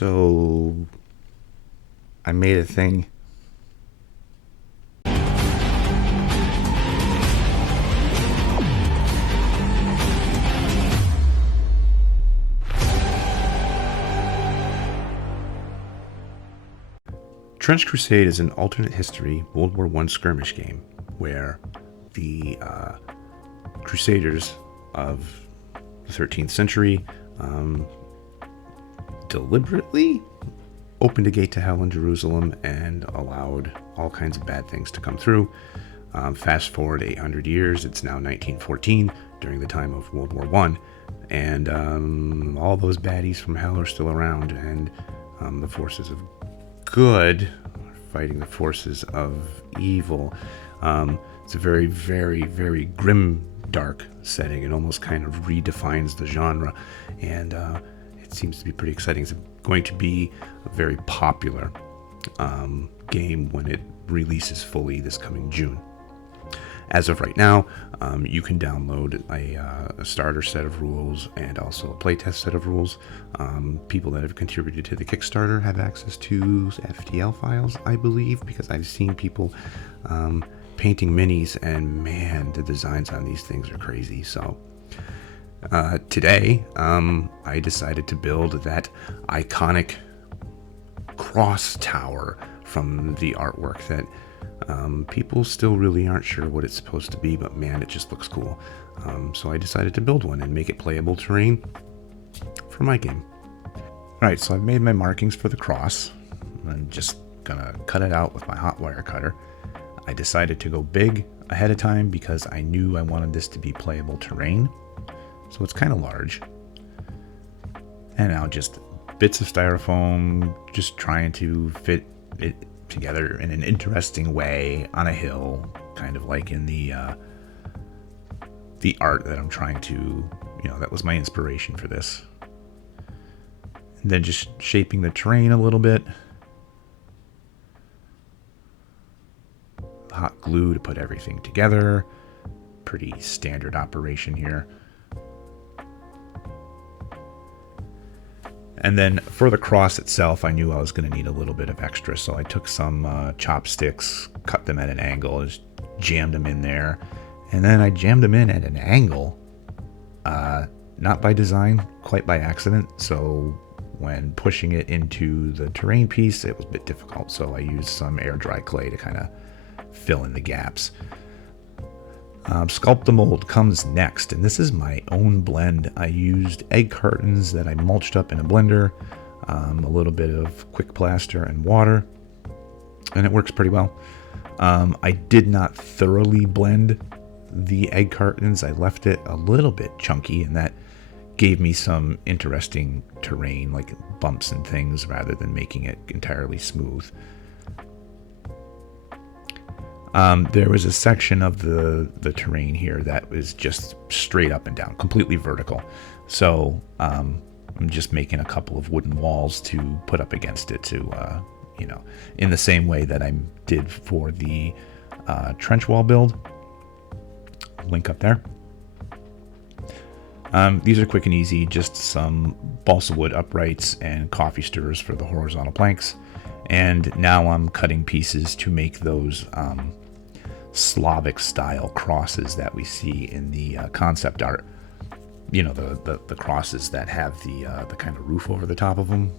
So I made a thing. Trench Crusade is an alternate history World War I skirmish game where the Crusaders of the 13th century deliberately opened a gate to hell in Jerusalem and allowed all kinds of bad things to come through. Fast forward 800 years, it's now 1914, during the time of World War I, and all those baddies from hell are still around, and the forces of good are fighting the forces of evil. It's a very, very, very GrimDark setting. It almost kind of redefines the genre, and it seems to be pretty exciting. It's going to be a very popular game when it releases fully this coming June. As of right now, you can download a starter set of rules and also a playtest set of rules. People that have contributed to the Kickstarter have access to FTL files, I believe, because I've seen people painting minis, and man, the designs on these things are crazy. So today, I decided to build that iconic cross tower from the artwork that people still really aren't sure what it's supposed to be, but man, it just looks cool. So I decided to build one and make it playable terrain for my game. Alright, so I've made my markings for the cross. I'm just gonna cut it out with my hot wire cutter. I decided to go big ahead of time because I knew I wanted this to be playable terrain. So it's kind of large. And now just bits of styrofoam, just trying to fit it together in an interesting way on a hill, kind of like in the art that I'm trying to, that was my inspiration for this. And then just shaping the terrain a little bit. Hot glue to put everything together. Pretty standard operation here. And then for the cross itself, I knew I was going to need a little bit of extra, so I took some chopsticks, cut them at an angle, just jammed them in there. And then I jammed them in at an angle, not by design, quite by accident. So when pushing it into the terrain piece, it was a bit difficult. So I used some air dry clay to kind of fill in the gaps. Sculpt the mold comes next, and this is my own blend. I used egg cartons that I mulched up in a blender, a little bit of quick plaster and water, and it works pretty well. I did not thoroughly blend the egg cartons. I left it a little bit chunky, and that gave me some interesting terrain, like bumps and things, rather than making it entirely smooth. There was a section of the terrain here that was just straight up and down, completely vertical. So I'm just making a couple of wooden walls to put up against it to, in the same way that I did for the trench wall build. Link up there. These are quick and easy, just some balsa wood uprights and coffee stirrers for the horizontal planks. And now I'm cutting pieces to make those Slavic style crosses that we see in the concept art. The crosses that have the kind of roof over the top of them.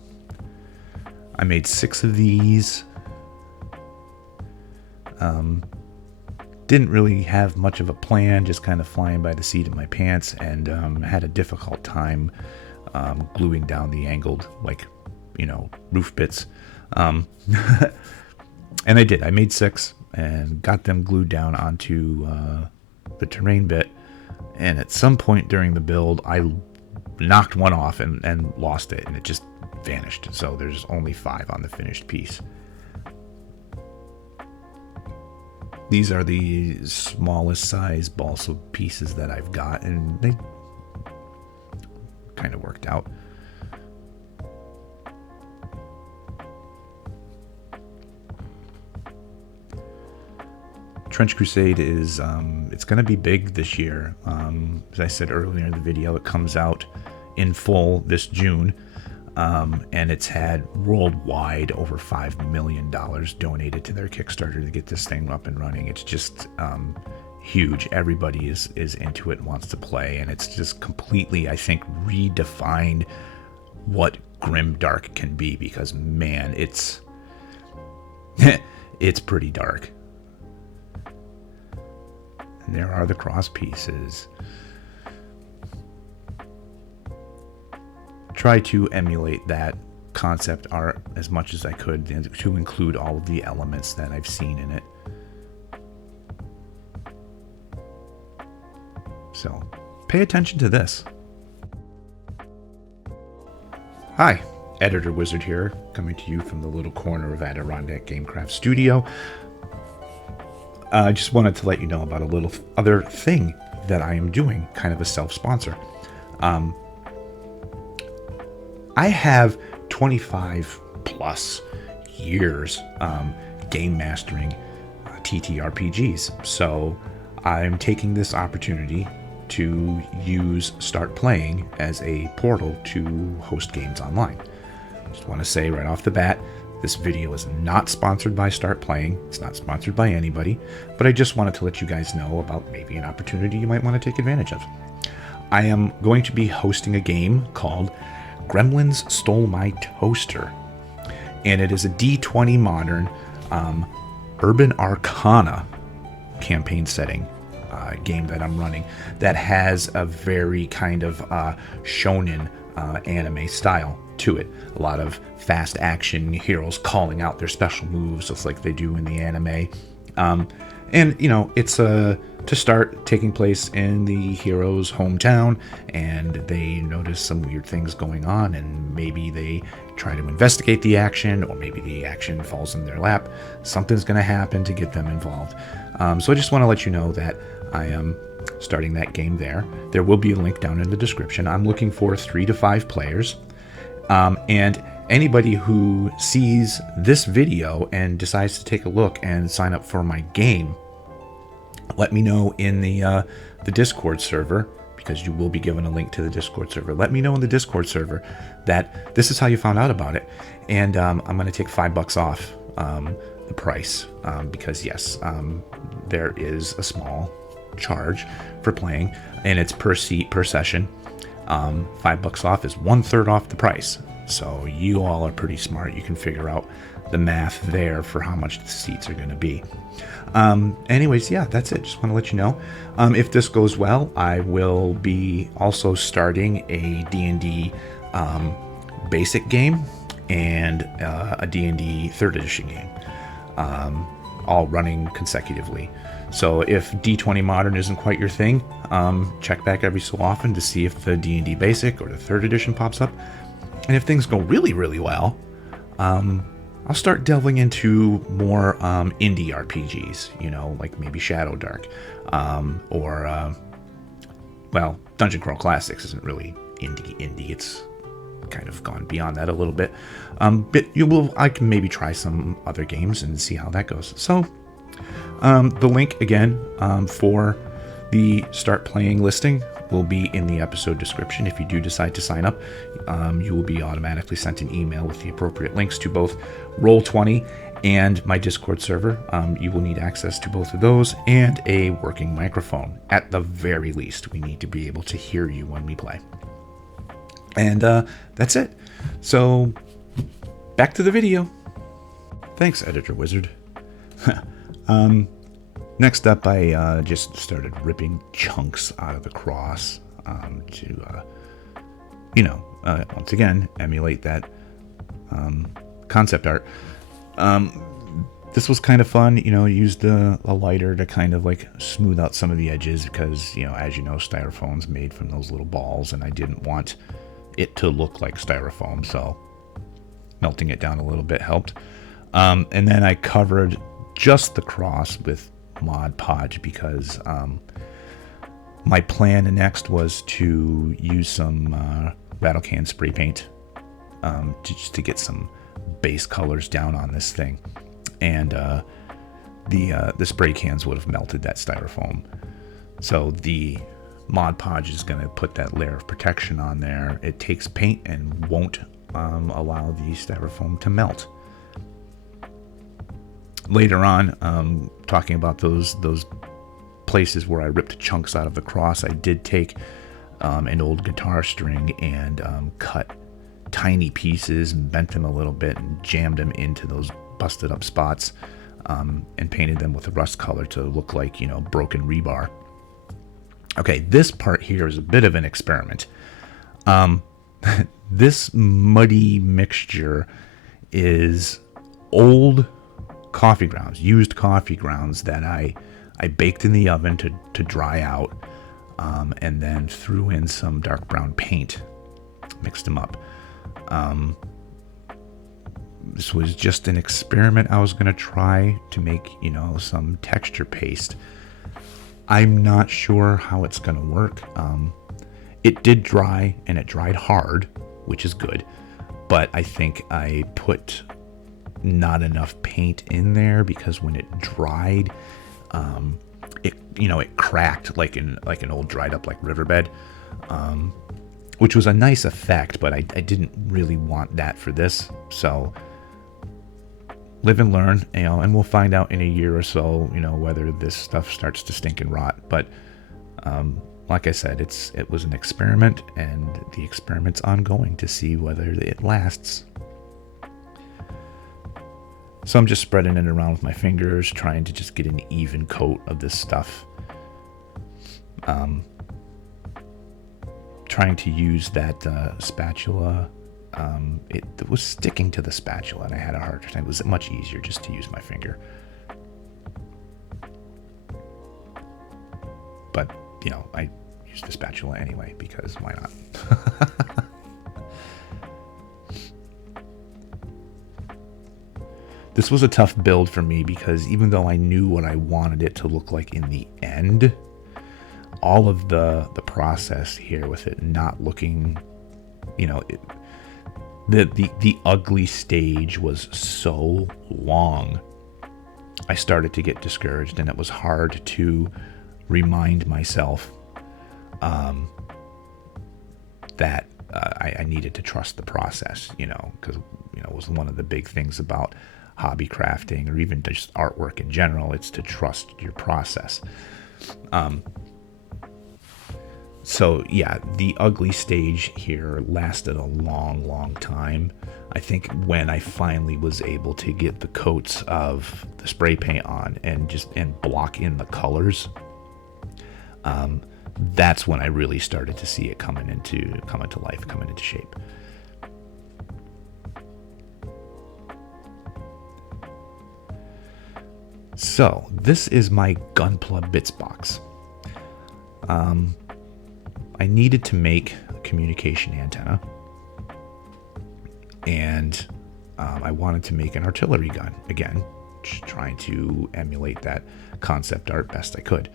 I made 6 of these. Didn't really have much of a plan, just kind of flying by the seat of my pants, and had a difficult time gluing down the angled, roof bits. And I did. I made 6 and got them glued down onto the terrain bit. And at some point during the build, I knocked one off and lost it, and it just vanished. So there's only 5 on the finished piece. These are the smallest size balsa pieces that I've got, and they kind of worked out. Trench Crusade is, it's going to be big this year. As I said earlier in the video, it comes out in full this June. and it's had worldwide over $5 million donated to their Kickstarter to get this thing up and running. It's just huge. Everybody is into it, wants to play, and it's just completely, I think, redefined what GrimDark can be, because man, it's it's pretty dark. And there are the cross pieces. Try to emulate that concept art as much as I could to include all of the elements that I've seen in it. So pay attention to this. Hi, Editor Wizard here, coming to you from the little corner of Adirondack Gamecraft Studio. I just wanted to let you know about a little other thing that I am doing, kind of a self-sponsor. I have 25 plus years game mastering TTRPGs, so I'm taking this opportunity to use Start Playing as a portal to host games online. Just want to say right off the bat, this video is not sponsored by Start Playing. It's not sponsored by anybody, but I just wanted to let you guys know about maybe an opportunity you might want to take advantage of. I am going to be hosting a game called Gremlins Stole My Toaster, and it is a D20 modern Urban Arcana campaign setting game that I'm running that has a very kind of shonen anime style to it. A lot of fast action, heroes calling out their special moves just like they do in the anime. And, you know, it's to start taking place in the hero's hometown, and they notice some weird things going on, and maybe they try to investigate the action, or maybe the action falls in their lap. Something's going to happen to get them involved. So I just want to let you know that I am starting that game there. There will be a link down in the description. I'm looking for 3 to 5 players. And anybody who sees this video and decides to take a look and sign up for my game, let me know in the Discord server, because you will be given a link to the Discord server. Let me know in the Discord server that this is how you found out about it, and I'm going to take $5 off the price, because yes, there is a small charge for playing, and it's per seat per session. $5 off is 1/3 off the price. So you all are pretty smart. You can figure out the math there for how much the seats are going to be. Anyways, yeah, that's it. Just want to let you know. If this goes well, I will be also starting a D&D basic game and a D&D 3rd edition game, all running consecutively. So if D20 Modern isn't quite your thing, check back every so often to see if the D&D basic or the 3rd edition pops up. And if things go really, really well, I'll start delving into more indie RPGs, you know, like maybe Shadowdark, or well, Dungeon Crawl Classics isn't really indie. It's kind of gone beyond that a little bit. But I can maybe try some other games and see how that goes. So the link again for the Start Playing listing will be in the episode description. If you do decide to sign up, you will be automatically sent an email with the appropriate links to both Roll20 and my Discord server. You will need access to both of those and a working microphone. At the very least, we need to be able to hear you when we play. And that's it. So back to the video. Thanks, Editor Wizard. Next up, I just started ripping chunks out of the cross to, once again, emulate that concept art. This was kind of fun, used a lighter to kind of like smooth out some of the edges because, as you know, styrofoam's made from those little balls, and I didn't want it to look like styrofoam, so melting it down a little bit helped. And then I covered just the cross with Mod Podge because my plan next was to use some rattle can spray paint just to get some base colors down on this thing, and the spray cans would have melted that styrofoam. So the Mod Podge is going to put that layer of protection on there. It takes paint and won't allow the styrofoam to melt. Later on, talking about those places where I ripped chunks out of the cross, I did take an old guitar string and cut tiny pieces and bent them a little bit and jammed them into those busted up spots, and painted them with a rust color to look like, broken rebar. Okay, this part here is a bit of an experiment. This muddy mixture is old coffee grounds, used coffee grounds that I baked in the oven to dry out, and then threw in some dark brown paint, mixed them up. This was just an experiment I was going to try to make, some texture paste. I'm not sure how it's going to work. It did dry, and it dried hard, which is good, but I think I put not enough paint in there, because when it dried, it cracked like an old dried up riverbed, which was a nice effect, but I didn't really want that for this. So live and learn, and we'll find out in a year or so, whether this stuff starts to stink and rot. But like I said, it was an experiment, and the experiment's ongoing to see whether it lasts. So I'm just spreading it around with my fingers, trying to just get an even coat of this stuff. Trying to use that spatula. It was sticking to the spatula, and I had a hard time. It was much easier just to use my finger. But, I used the spatula anyway, because why not? This was a tough build for me, because even though I knew what I wanted it to look like in the end, all of the process here with it not looking, the ugly stage was so long, I started to get discouraged, and it was hard to remind myself that I needed to trust the process, because it was one of the big things about hobby crafting, or even just artwork in general. It's to trust your process. So yeah, the ugly stage here lasted a long time. I think when I finally was able to get the coats of the spray paint on and block in the colors, that's when I really started to see it come into life, coming into shape. So this is my Gunpla Bits box. I needed to make a communication antenna, and I wanted to make an artillery gun again, just trying to emulate that concept art best I could.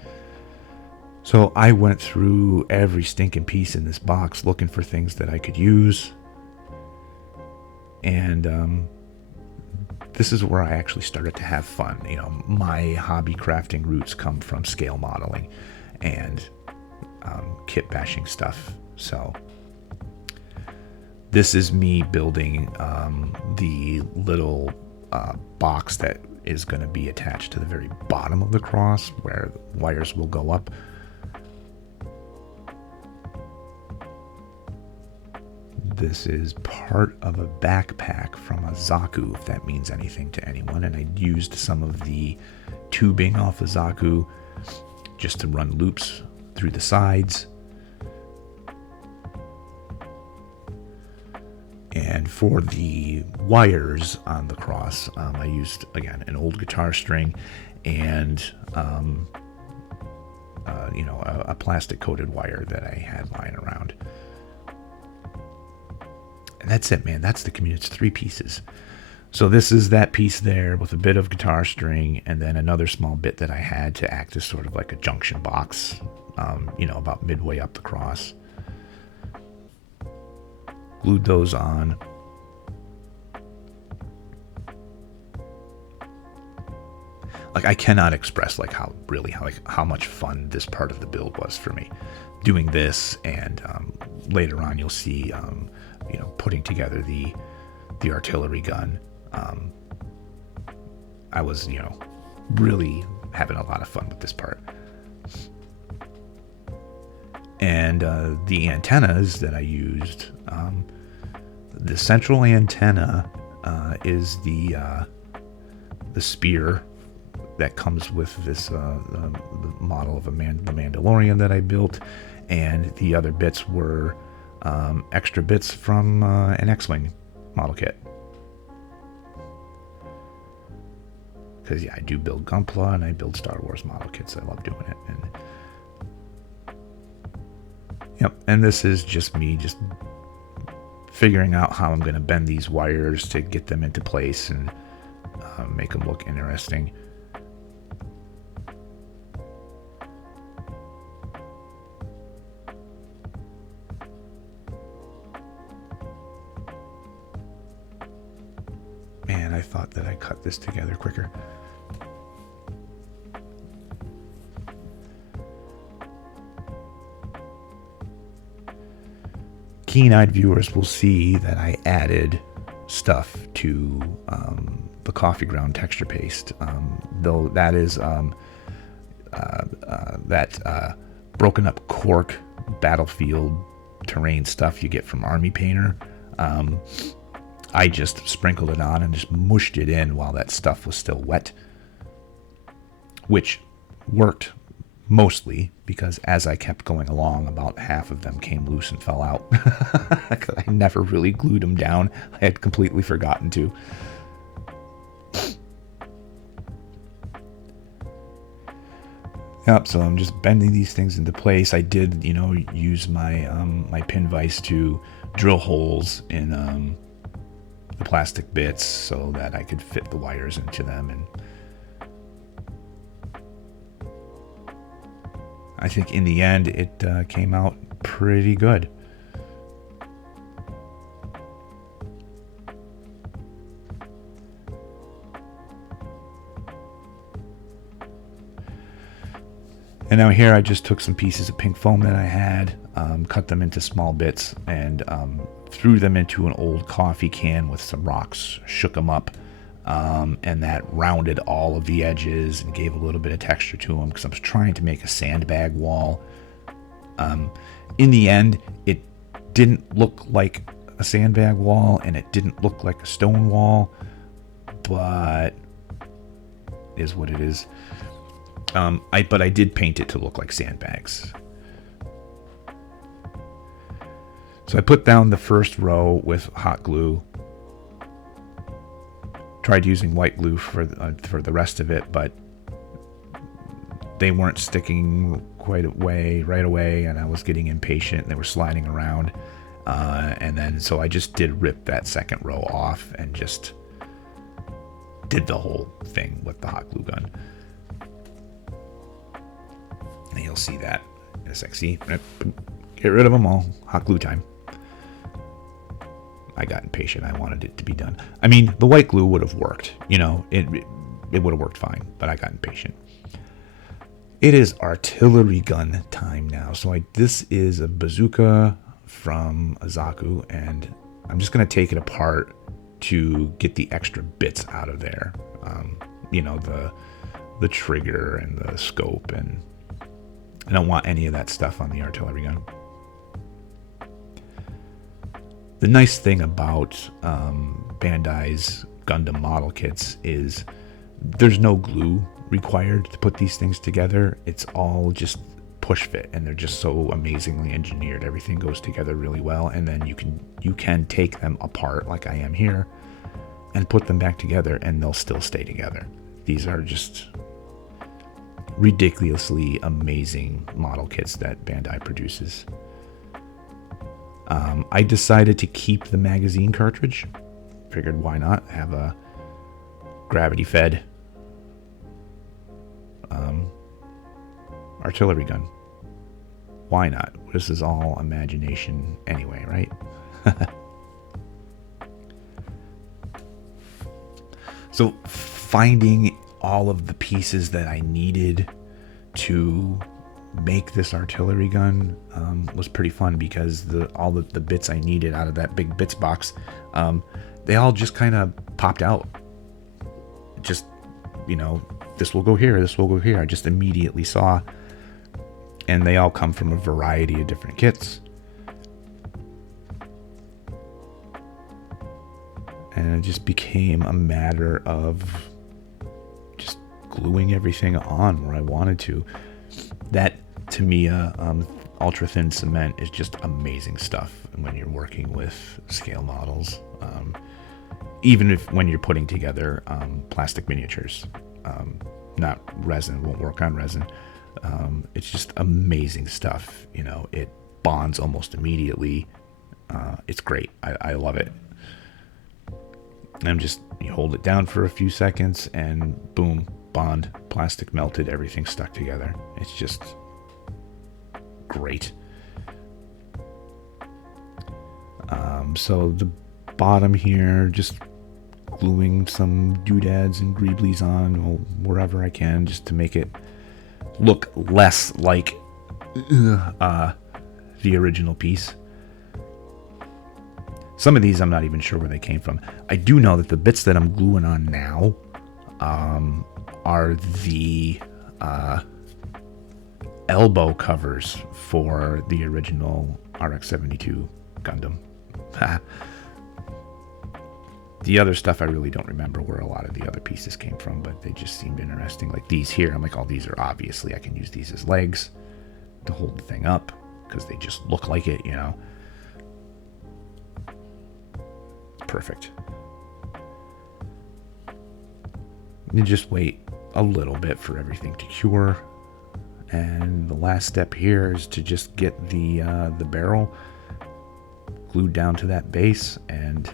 So I went through every stinking piece in this box looking for things that I could use, and this is where I actually started to have fun. My hobby crafting roots come from scale modeling and kit bashing stuff. So this is me building the little box that is going to be attached to the very bottom of the cross, where the wires will go up. This is part of a backpack from a Zaku, if that means anything to anyone, and I used some of the tubing off the Zaku just to run loops through the sides. And for the wires on the cross, I used, again, an old guitar string and a plastic coated wire that I had lying around. And that's it, man. That's the community. It's 3 pieces. So this is that piece there with a bit of guitar string, and then another small bit that I had to act as sort of like a junction box, about midway up the cross. Glued those on. I cannot express how much fun this part of the build was for me. Doing this, and later on you'll see putting together the artillery gun. I was, really having a lot of fun with this part. And the antennas that I used, the central antenna is the spear that comes with this the model of the Mandalorian that I built, and the other bits were extra bits from an X-Wing model kit. Because I do build Gunpla and I build Star Wars model kits. I love doing it. And this is just me figuring out how I'm going to bend these wires to get them into place and make them look interesting. Man, I thought that I cut this together quicker. Keen-eyed viewers will see that I added stuff to the coffee ground texture paste, though that is that broken up cork battlefield terrain stuff you get from Army Painter. I just sprinkled it on and just mushed it in while that stuff was still wet, which worked mostly because as I kept going along, about half of them came loose and fell out. I never really glued them down. I had completely forgotten to. Yep, so I'm just bending these things into place. I did, use my my pin vise to drill holes in the plastic bits so that I could fit the wires into them, and I think in the end it came out pretty good. And now here I just took some pieces of pink foam that I had, cut them into small bits, and threw them into an old coffee can with some rocks, shook them up, and that rounded all of the edges and gave a little bit of texture to them because I was trying to make a sandbag wall. In the end, it didn't look like a sandbag wall and it didn't look like a stone wall, but it is what it is. But I did paint it to look like sandbags. So I put down the first row with hot glue. Tried using white glue for the rest of it, but they weren't sticking right away, and I was getting impatient. And they were sliding around, and then so I just did rip that second row off and just did the whole thing with the hot glue gun. And you'll see that in a sec. See, get rid of them all. Hot glue time. I got impatient. I wanted it to be done. I mean, the white glue would have worked. It would have worked fine, but I got impatient. It is artillery gun time now. So this is a bazooka from Azaku, and I'm just going to take it apart to get the extra bits out of there. The trigger and the scope, and I don't want any of that stuff on the artillery gun. The nice thing about Bandai's Gundam model kits is there's no glue required to put these things together. It's all just push fit, and they're just so amazingly engineered. Everything goes together really well, and then you can take them apart like I am here and put them back together, and they'll still stay together. These are just ridiculously amazing model kits that Bandai produces. I decided to keep the magazine cartridge. Figured why not have a gravity-fed artillery gun. Why not? This is all imagination anyway, right? So finding all of the pieces that I needed to make this artillery gun was pretty fun, because all the bits I needed out of that big bits box, they all just kind of popped out. Just, this will go here, this will go here. I just immediately saw, and they all come from a variety of different kits. And it just became a matter of just gluing everything on where I wanted to. That Tamiya ultra thin cement is just amazing stuff when you're working with scale models. Even when you're putting together plastic miniatures, not resin, won't work on resin. It's just amazing stuff. It bonds almost immediately. It's great. I love it. And you hold it down for a few seconds and boom, bond, plastic melted, everything stuck together. It's just great. So the bottom here, just gluing some doodads and greeblies on wherever I can, just to make it look less like the original piece. Some of these I'm not even sure where they came from. I do know that the bits that I'm gluing on now are the elbow covers for the original RX-72 Gundam. The other stuff I really don't remember where a lot of the other pieces came from, but they just seemed interesting. Like these here, I'm like, oh, these are obviously, I can use these as legs to hold the thing up because they just look like it, Perfect. You just wait a little bit for everything to cure. And the last step here is to just get the barrel glued down to that base, and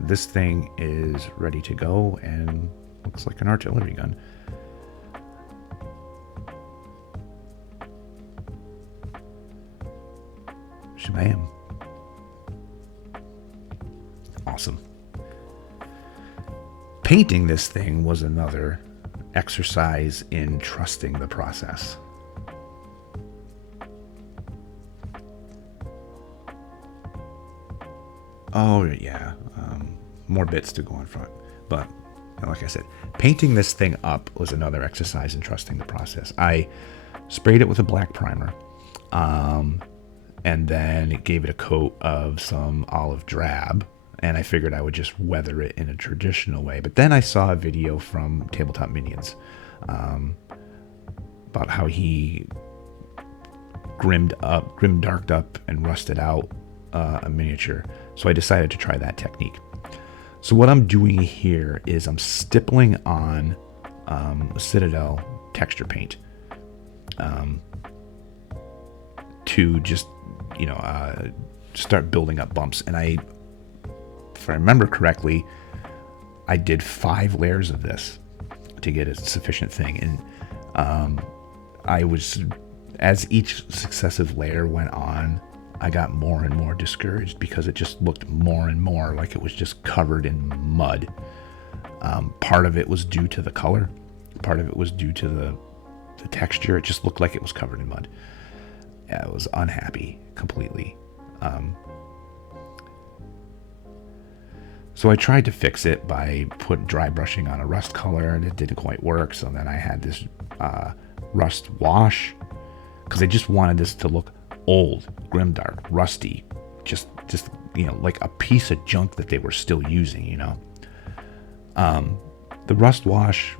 this thing is ready to go and looks like an artillery gun. Shabam. Awesome. Painting this thing was another exercise in trusting the process. Oh, yeah. More bits to go on front. But, like I said, painting this thing up was another exercise in trusting the process. I sprayed it with a black primer, and then it gave it a coat of some olive drab, and I figured I would just weather it in a traditional way. But then I saw a video from Tabletop Minions about how he grimdarked up and rusted out a miniature. So I decided to try that technique. So what I'm doing here is I'm stippling on Citadel texture paint to just, start building up bumps. And if I remember correctly, I did 5 layers of this to get a sufficient thing. And as each successive layer went on, I got more and more discouraged because it just looked more and more like it was just covered in mud. Part of it was due to the color. Part of it was due to the texture. It just looked like it was covered in mud. I was unhappy completely. So I tried to fix it by dry brushing on a rust color, and it didn't quite work. So then I had this rust wash because I just wanted this to look old, grimdark, rusty, just like a piece of junk that they were still using. The rust wash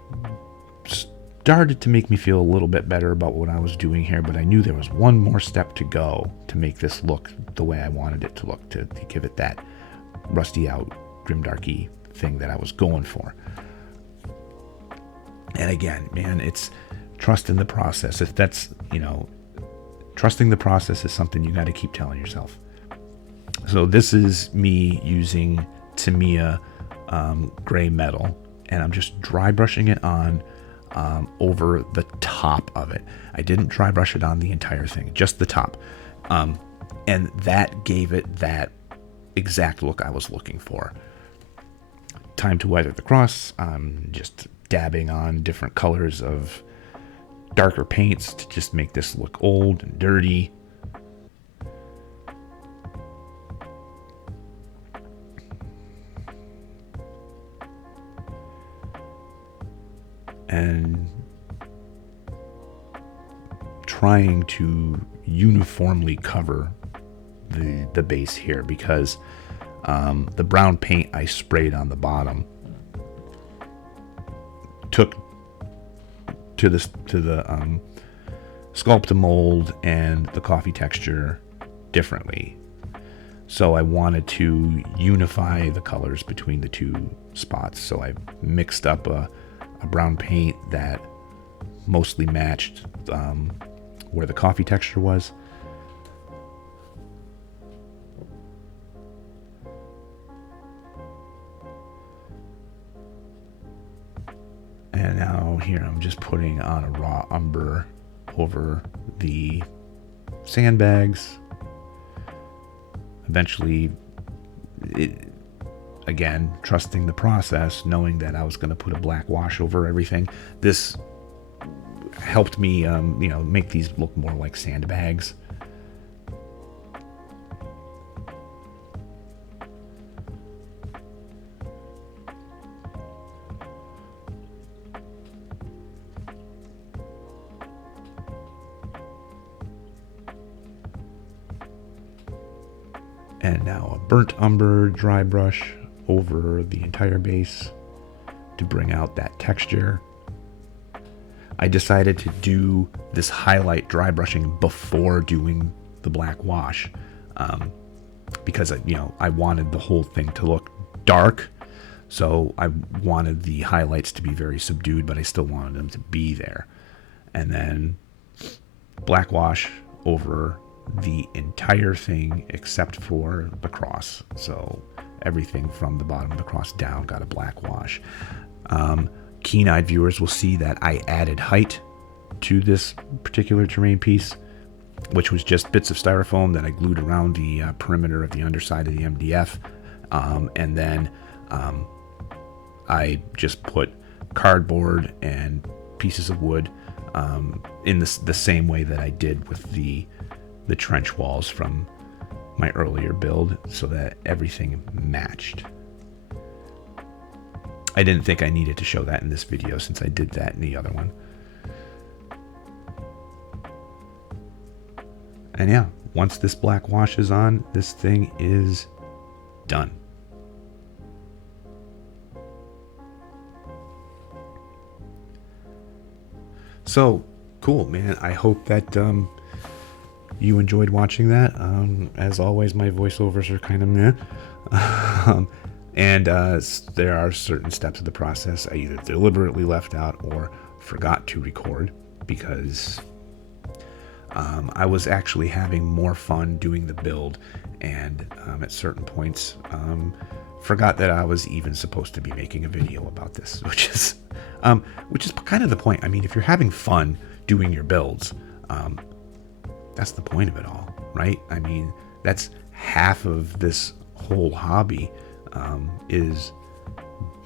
started to make me feel a little bit better about what I was doing here, but I knew there was one more step to go to make this look the way I wanted it to look, to give it that rusty out, grimdarky thing that I was going for. And again, man, it's trust in the process. If that's, trusting the process is something you got to keep telling yourself. So this is me using Tamiya gray metal, and I'm just dry brushing it on over the top of it. I didn't dry brush it on the entire thing, just the top. And that gave it that exact look I was looking for. Time to weather the cross. I'm just dabbing on different colors of darker paints to just make this look old and dirty. And trying to uniformly cover the base here, because the brown paint I sprayed on the bottom took to the sculpt mold and the coffee texture differently. So I wanted to unify the colors between the two spots. So I mixed up a brown paint that mostly matched where the coffee texture was. And now here I'm just putting on a raw umber over the sandbags. Eventually, again, trusting the process, knowing that I was going to put a black wash over everything. This helped me, make these look more like sandbags. And now a burnt umber dry brush over the entire base to bring out that texture. I decided to do this highlight dry brushing before doing the black wash, because I wanted the whole thing to look dark. So I wanted the highlights to be very subdued, but I still wanted them to be there. And then black wash over the entire thing except for the cross. So everything from the bottom of the cross down got a black wash. Keen-eyed viewers will see that I added height to this particular terrain piece, which was just bits of styrofoam that I glued around the perimeter of the underside of the MDF. And then I just put cardboard and pieces of wood in the same way that I did with the trench walls from my earlier build, so that everything matched. I didn't think I needed to show that in this video since I did that in the other one. And yeah, once this black wash is on, this thing is done. So cool, man. I hope that you enjoyed watching that. As always, my voiceovers are kind of meh. And there are certain steps of the process I either deliberately left out or forgot to record, because I was actually having more fun doing the build, and at certain points forgot that I was even supposed to be making a video about this, which is kind of the point. I mean, if you're having fun doing your builds, that's the point of it all, right? I mean, that's half of this whole hobby, is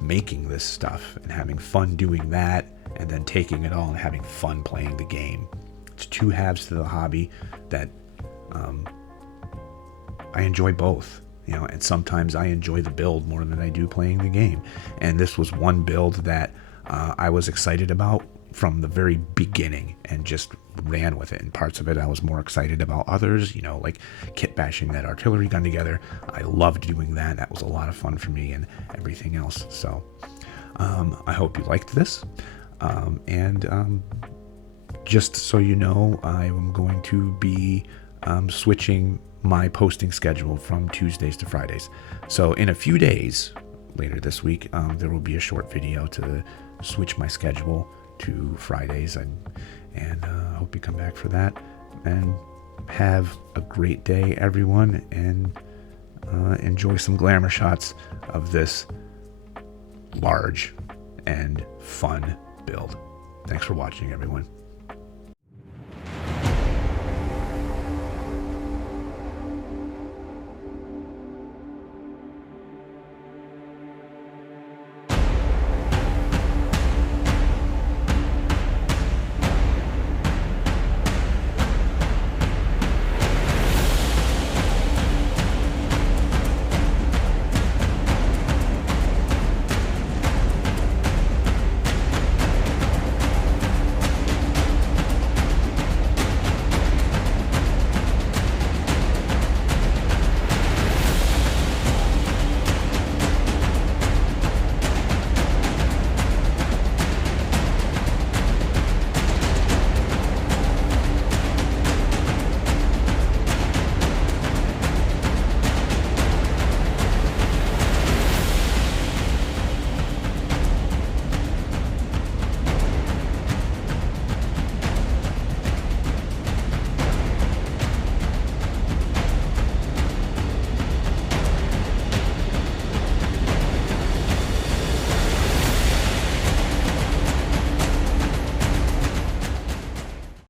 making this stuff and having fun doing that, and then taking it all and having fun playing the game. It's two halves to the hobby that I enjoy both, and sometimes I enjoy the build more than I do playing the game. And this was one build that I was excited about from the very beginning and just ran with it. And parts of it I was more excited about, others, like kit bashing that artillery gun together. I loved doing that. That was a lot of fun for me, and everything else. So I hope you liked this. And just so you know, I am going to be switching my posting schedule from Tuesdays to Fridays. So in a few days later this week, there will be a short video to switch my schedule to Fridays, and I hope you come back for that. And have a great day, everyone, and enjoy some glamour shots of this large and fun build. Thanks for watching, everyone.